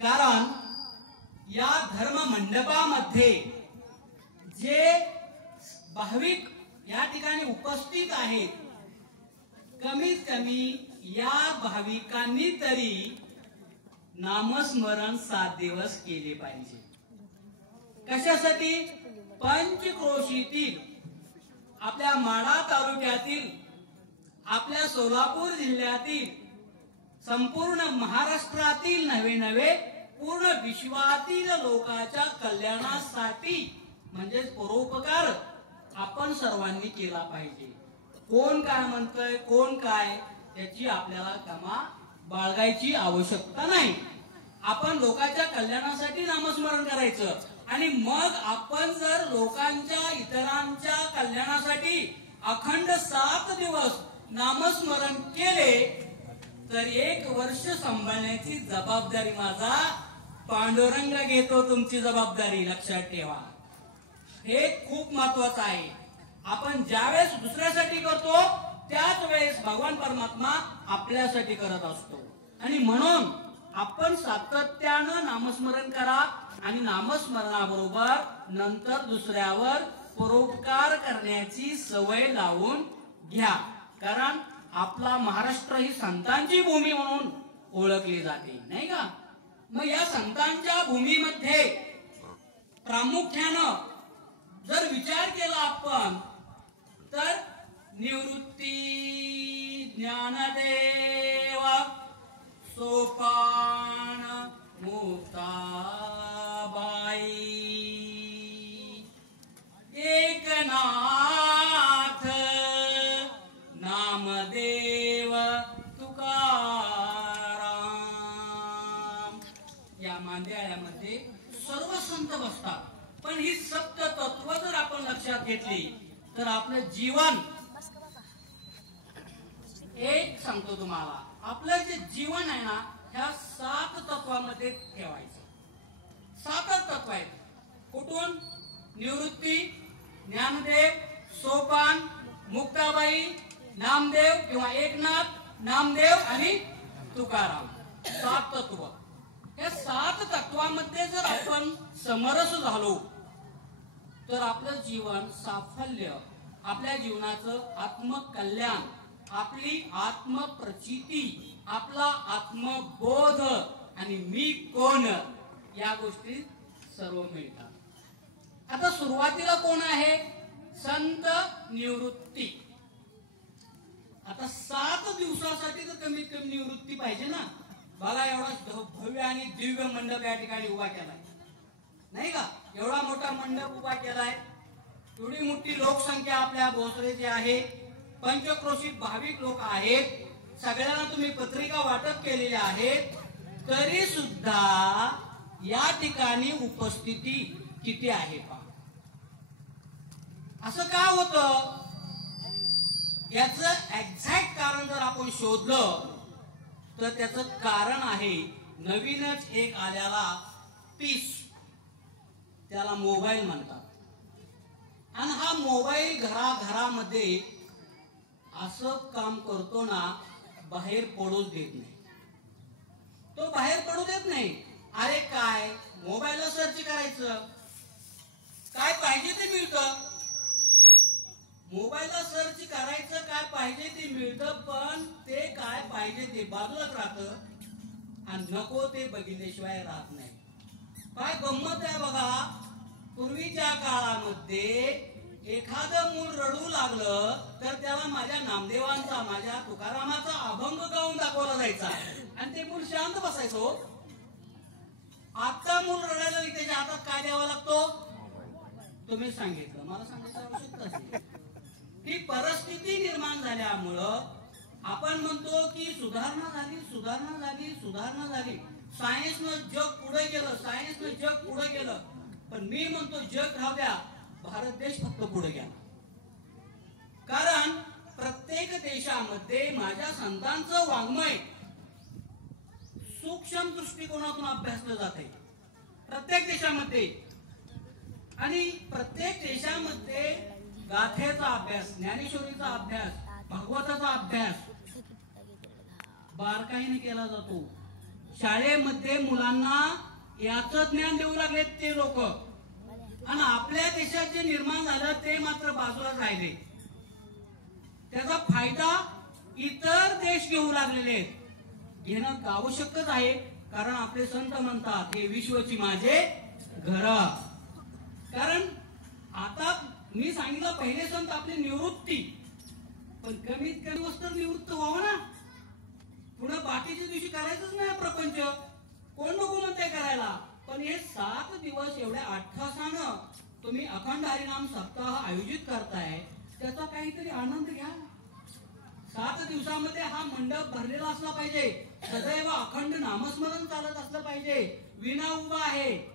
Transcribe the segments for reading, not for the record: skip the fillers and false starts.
कारण या धर्म मंडपामध्ये जे भाविक या ठिकाणी उपस्थित आहेत, कमीत कमी या भाविकांनी तरी नामस्मरण 7 दिवस केले पाहिजे. कशासाठी? पंचक्रोशीतील, आपल्या माढा तालुक्यातील, आपल्या सोलापूर जिल्ह्यातील, संपूर्ण महाराष्ट्रातील नवे पूर्ण विश्वातील लोकांच्या कल्याणासाठी म्हणजे परोपकार आपण सर्वांनी केला पाहिजे. कोण काय म्हणतंय, कोण काय, त्याची आपल्याला क्षमा बाळगायची आवश्यकता नाही. आपण लोकांच्या कल्याणासाठी नामस्मरण करायचं आणि मग आपण जर लोकांच्या इतरांच्या कल्याणासाठी अखंड 7 दिवस नामस्मरण केले तर 1 वर्ष सांभाळण्याची जबाबदारी माझा पांडुरंग घेतो. तुमची जबाबदारी लक्षात ठेवा. हे खूप महत्वाचं आहे. आपण ज्यावेळेस दुसऱ्यासाठी करतो त्याच वेळेस भगवान परमात्मा आपल्यासाठी करत असतो. आणि म्हणून आपण सातत्यानं नामस्मरण करा आणि नामस्मरणाबरोबर नंतर दुसऱ्यावर परोपकार करण्याची सवय लावून घ्या. कारण आपला महाराष्ट्र ही संतांची भूमी म्हणून ओळखली जाते, नाही का? मग या संतांच्या भूमीमध्ये प्रामुख्यानं जर विचार केला आपण तर निवृत्ती, ज्ञानदेव, सोपान, मुक्ताबाई, एकनाथ, नामदेव, तुकाराम या मांदियाळ्यामध्ये सर्व संत बसतात. पण ही सप्त तत्व जर आपण लक्षात घेतली तर आपलं जीवन, एक सांगतो तुम्हाला, आपलं जे जीवन आहे ना ह्या 7 तत्वामध्ये ठेवायचं. 7 तत्व आहेत. कुठून? निवृत्ती, ज्ञानदेव, सोपान, मुक्ताबाई, नामदेव किंवा एकनाथ, नामदेव आणि तुकाराम. 7 तत्व. या 7 तत्वामध्ये जर आपण समरस झालो तर आपलं जीवन साफल्य, आपल्या जीवनाचं आत्मकल्याण, आपली आत्मप्रचिती, आपला आत्मबोध आणि मी कोण या गोष्टी सर्व मिळतात. आता सुरुवातीला कोण आहे? संत निवृत्ती. आता 7 दिवसासाठी तर कमीत कमी निवृत्ती पाहिजे ना. बघा, एवढा भव्य आणि दिव्य मंडप या ठिकाणी उभा केलाय, नाही का? एवढा मोठा मंडप उभा केलाय, एवढी मोठी लोकसंख्या आपल्या भोसरेची आहे, पंचक्रोशीत भाविक लोक आहेत, सगळ्यांना तुम्ही पत्रिका वाटप केलेल्या आहेत, तरी सुद्धा या ठिकाणी उपस्थिती किती आहे पहा. असं का होतं? याचं एक्झॅक्ट कारण जर आपण शोधलं तर त्याचं कारण आहे नवीनच एक आलेला पीस, त्याला मोबाईल म्हणतात. आणि हा मोबाईल घराघरामध्ये असं काम करतो ना, बाहेर पडूच देत नाही. तो बाहेर पडू देत नाही. अरे काय, मोबाईलला सर्च करायचं, काय पाहिजे ते मिळतं. मोबाईलला सर्च करायचं, काय पाहिजे ते मिळतं, पण ते काय पाहिजे ते बाजूलाच राहतं आणि नको ते बघितल्याशिवाय राहत नाही. काय गंमत आहे बघा. पूर्वीच्या काळामध्ये एखादं मूल रडू लागलं तर त्याला माझ्या नामदेवांचा, माझ्या तुकारामाचा अभंग गाऊन दाखवला जायचा आणि ते मूल शांत बसायचो. आता मूल रडायला लागली, त्याच्या हातात काय द्यावा लागतो? तुम्ही सांगितलं, मला सांगायचं आवश्यकता नाही. ही परिस्थिती निर्माण झाल्यामुळं आपण म्हणतो की सुधारणा झाली, सुधारणा झाली, सुधारणा झाली. सायन्सनं जग पुढे गेलं, सायन्सनं जग पुढे गेलं. पण मी म्हणतो जग राहू द्या, भारत देश फक्त पुढे गेला. कारण प्रत्येक देशामध्ये माझ्या संतांचं वाङ्मय सूक्ष्म दृष्टिकोनातून अभ्यासलं जाते प्रत्येक देशामध्ये. आणि प्रत्येक देशामध्ये गाथेचा अभ्यास, ज्ञानेश्वरीचा अभ्यास, भागवताचा अभ्यास बारकाईने केला जातो, शाळेमध्ये मुलांना याचं ज्ञान देऊ लागलेत ते लोक, आणि आपल्या देशात जे निर्माण झालं ते मात्र बाजूला राहिले. त्याचा फायदा इतर देश घेऊ लागलेले आहेत. घेणं आवश्यकच आहे, कारण आपले संत म्हणतात हे विश्वची माझे घर. कारण आता मी सांगितलं पहिले संत आपली निवृत्ती, पण कमीत कमी वस्तू निवृत्त व्हावं ना. पुढे बाकीच्या दिवशी करायचंच नाही प्रपंच, कोण नको म्हणते करायला. पण हे 7 दिवस एवढ्या अट्टहासानं तुम्ही अखंड हरिनाम सप्ताह आयोजित करताय, त्याचा काहीतरी आनंद घ्या. 7 दिवसामध्ये हा मंडप भरलेला असला पाहिजे, सदैव अखंड नामस्मरण चालत असलं पाहिजे. विना उभा आहे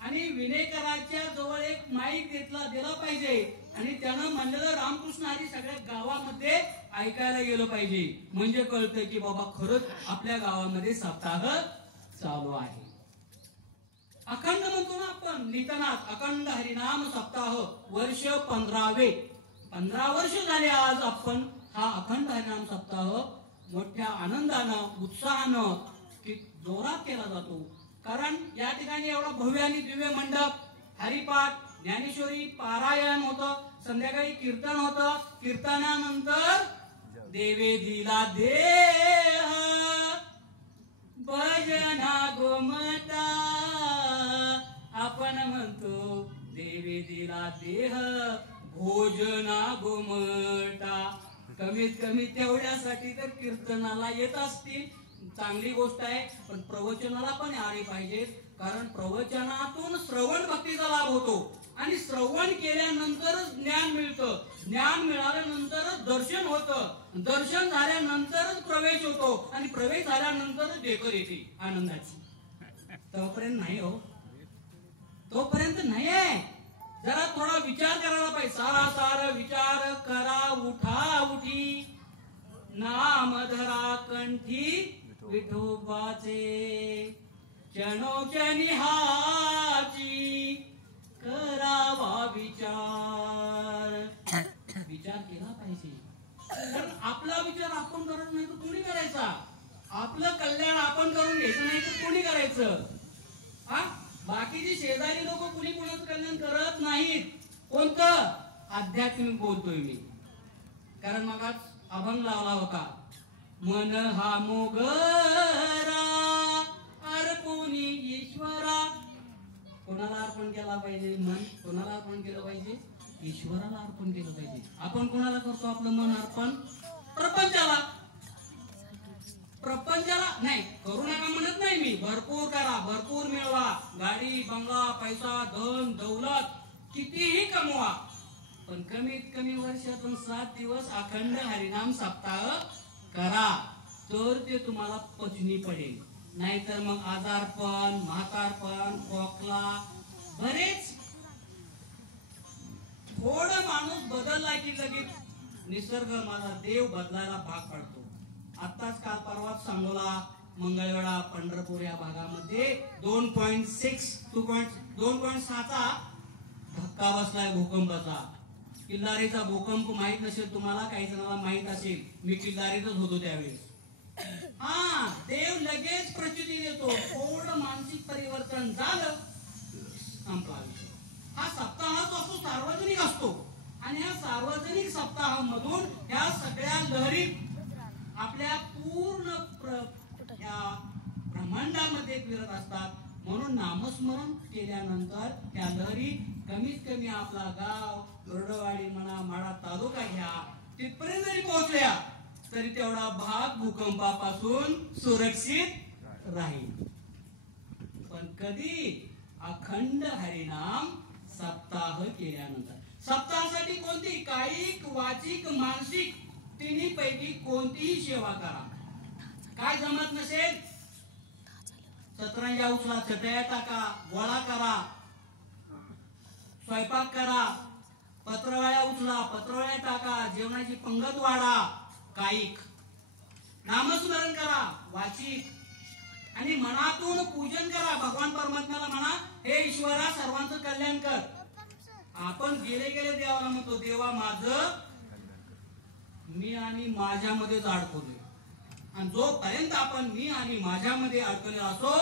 आणि विनेकराच्या जवळ एक माईक दिला पाहिजे, आणि त्यानं म्हणलेलं रामकृष्ण हरी सगळ्या गावामध्ये ऐकायला गेलं पाहिजे. म्हणजे कळतं की बाबा खरंच आपल्या गावामध्ये सप्ताह चालू आहे. अखंड म्हणतो ना आपण लिहितानाच, अखंड हरिनाम सप्ताह वर्ष 15वे. 15 वर्ष झाले आज आपण हा अखंड हरिनाम सप्ताह मोठ्या आनंदानं उत्साहानं जोरात केला जातो. कारण या ठिकाणी एवढा भव्य आणि दिव्य मंडप, हरिपाठ, ज्ञानेश्वरी पारायण होतं, संध्याकाळी कीर्तन होतं, कीर्तनानंतर देवे दिला देह भजना गोमता. आपण म्हणतो देवे दिला देह भोजना गोमटा. कमीत कमी तेवढ्यासाठी तर कीर्तनाला येत असतील, चांगली गोष्ट आहे. पण प्रवचनाला पण आले पाहिजे, कारण प्रवचनातून श्रवण भक्तीचा लाभ होतो, आणि श्रवण केल्यानंतरच ज्ञान मिळतं, ज्ञान मिळाल्यानंतरच दर्शन होतं, दर्शन झाल्यानंतरच प्रवेश होतो, आणि प्रवेश झाल्यानंतरच ढेकर येते आनंदाची. तोपर्यंत नाही हो, तोपर्यंत नाही आहे. जरा थोडा विचार करायला पाहिजे. सारासार विचार करा उठा उठी, नाम धरा कंठी विठोबाचे, क्षणोक्षणी हाची करावा विचार. विचार केला पाहिजे, कारण आपला विचार आपण करत नाही तर कोणी करायचा. आपलं कल्याण आपण करून घ्यायचं नाही तर कोणी करायचं. हा, बाकीची शेजारी लोक कुणी कोणाचं कल्याण करत नाहीत. कोणतं आध्यात्मिक बोलतोय मी, कारण मग आज अभंग लावला होता, मन हा मोगरा अर्पुनी ईश्वरा. कोणाला अर्पण केला पाहिजे? मन कोणाला अर्पण केलं पाहिजे? ईश्वराला अर्पण केलं पाहिजे. आपण कोणाला करतो आपलं मन अर्पण? प्रपंचाला. प्रपंचाला नाही करू नका म्हणत नाही मी, भरपूर करा, भरपूर मिळवा, गाडी बंगला पैसा धन दौलत कितीही कमवा, पण कमीत कमी वर्षातून 7 दिवस अखंड हरिनाम सप्ताह करा, तर ते तुम्हाला पचनी पडेल. नाहीतर मग आजारपण, म्हातारपण, खोकला, बरेच. थोडं माणूस बदलला की लगेच निसर्ग माझा देव बदलायला भाग पडतो. आताच काल परवाच सांगोला, मंगळवेढा, पंढरपूर या भागामध्ये 2.6चा धक्का बसलाय भूकंपाचा. किल्लारीचा भूकंप माहित नसेल तुम्हाला, काही जणांना माहित असेल, मी किल्लारीतच होतो त्यावेळेस. हा, देव लगेच प्रचिती देतो. थोडं मानसिक परिवर्तन झालं, संपला विषय. हा सप्ताह असतो, सार्वजनिक असतो, आणि ह्या सार्वजनिक सप्ताहामधून ह्या सगळ्या लहरी आपल्या पूर्ण ब्रह्मांडामध्ये फिरत असतात. म्हणून नामस्मरण केल्यानंतर त्या लहरी कमीत कमी आपला गाव, कोरडवाडी म्हणा, माढा तालुका घ्या, तिथपर्यंत जरी पोहोचल्या तरी तेवढा भाग भूकंपापासून सुरक्षित राहील. पण कधी? अखंड हरिनाम सप्ताह केल्यानंतर. सप्ताहासाठी कोणती? कायिक, वाचिक, मानसिक तिन्ही पैकी कोणतीही सेवा करा. काय जमत नसेल, सतरंजा उचला, चटया टाका, गोळा करा, स्वयंपाक करा, पत्रवळ्या उचला, पत्रवळ्या टाका, जेवणाची पंगत वाढा. कायिक. नामस्मरण करा, वाचिक. आणि मनातून पूजन करा, भगवान परमात्म्याला म्हणा, हे ईश्वरा सर्वांचं कल्याण कर. आपण गेले गेले देवाला म्हणतो, देवा माझं मी आणि माझ्यामध्येच अडकवले, आणि जोपर्यंत आपण मी आणि माझ्यामध्ये अडकलेलो असो